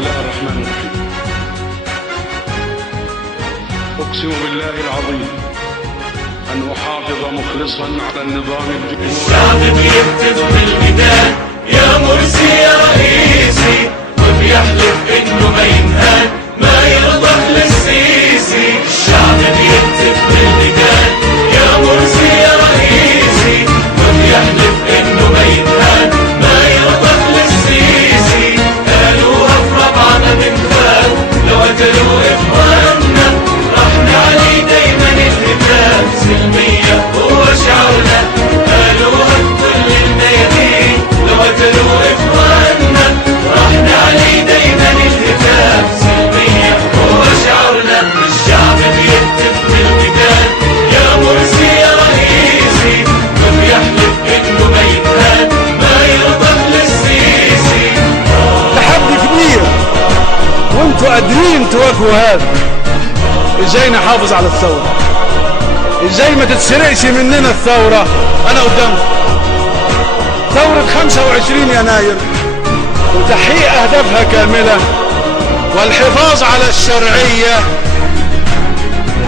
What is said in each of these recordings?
الله الرحمن الرحيم. أقسم بالله العظيم أن أحافظ مخلصا على النظام الجمهوري. الشعب بيكتب بالميدان يا مرسي يا رئيسي، وبيحلف إنه ما ينهان ما يرضى للسيسي. الشعب بيكتب بالميدان يا مرسي يا رئيسي، وبيحلف إنه ما ينهان ما يرضى للسيسي. قالوها في ربعة ما بنخاف لو قتلوا إخواننا، راح نعلي دايما الهتاف سلمية هو شعارنا. قالوها في كل الميادين لو قتلوا إخواننا، راح نعلي دايما الهتاف سلمية هو شعارنا. الشعب بيكتب بالميدان يا مرسي يا رئيسي، وبيحلف إنه ما ينهان ما يرضى للسيسي. تحدي كبير وانتوا قادرين تواجهوا هذا. ازاي نحافظ على الثورة؟ ازاي ما تتسرقش مننا الثورة؟ انا قدامكم ثورة 25 يناير وتحقيق اهدافها كاملة والحفاظ على الشرعية،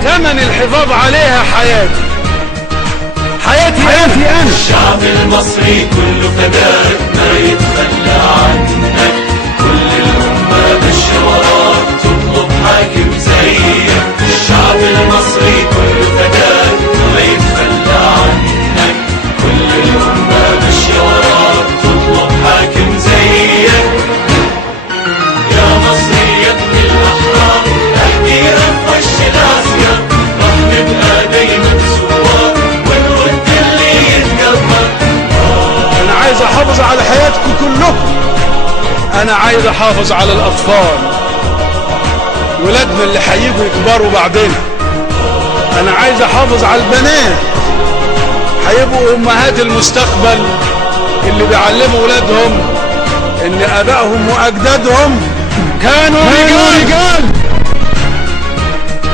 ثمن الحفاظ عليها حياتي انا. الشعب المصري كله فداك ما يتخلى عنك، كل الأمة ماشية وراك تطلب حاكم زيك. الشعب المصري كله فداك ما يتخلى عنك، كل الأمة ماشية وراك تطلب حاكم زيك. يا مصري يا ابن الأحرار احكيها في وش العسكر، راح نبقى دايما سوار ونرد اللي يتكبر. انا عايز احافظ على حياتكم كلكم، انا عايز احافظ على الاطفال ولادنا اللي هيجوا يكبروا بعدين. انا عايز احافظ على البنات هيبقوا امهات المستقبل اللي بيعلموا ولادهم ان ابائهم واجدادهم كانوا رجال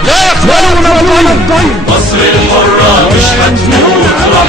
لا يقبلون الضيم. مصر الحرة مش هتموت، راح